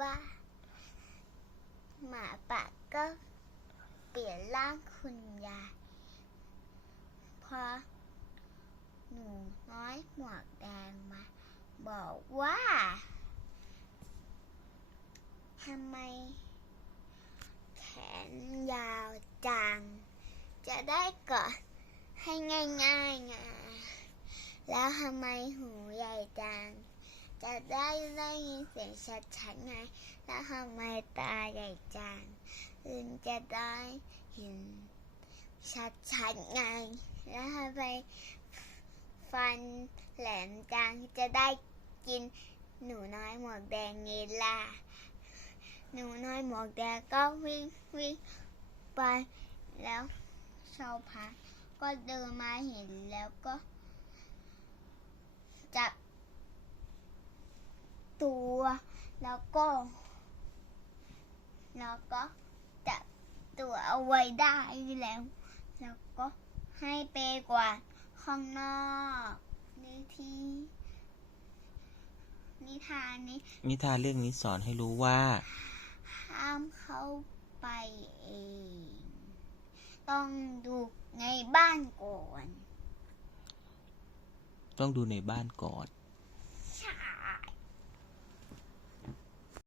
ว่า หมาป่าก็เปลี่ยนร่างคุณยายพอหนูน้อยหมวกแดงมา บอกว่าทำไม แขนยาวจัง จะได้กอดให้ง่ายๆไงแล้วทำไมหูใหญ่จัง จะได้ได้ยิน สียงชัดๆไง แล้วทำไมตาใหญ่จังถึงจะได้เห็นชัดๆไง แล้วทำไมฟันแหลมจังจะได้กินหนูน้อยหมวกแดงไงล่ะ หนูน้อยหมวกแดงก็วิ่งวิ่งไปแล้วชาวพักก็เดินมาเห็นแล้วก็ จับ ตัว แล้วก็ แล้วก็จับตัวเอาไว้ได้แล้ว แล้วก็ให้ไปกวาดข้างนอกนี่ที่นิทานนี้นิทานเรื่องนี้สอนให้รู้ว่า ห้ามเข้าไปเอง ต้องดูในบ้านก่อน ต้องดูในบ้านก่อน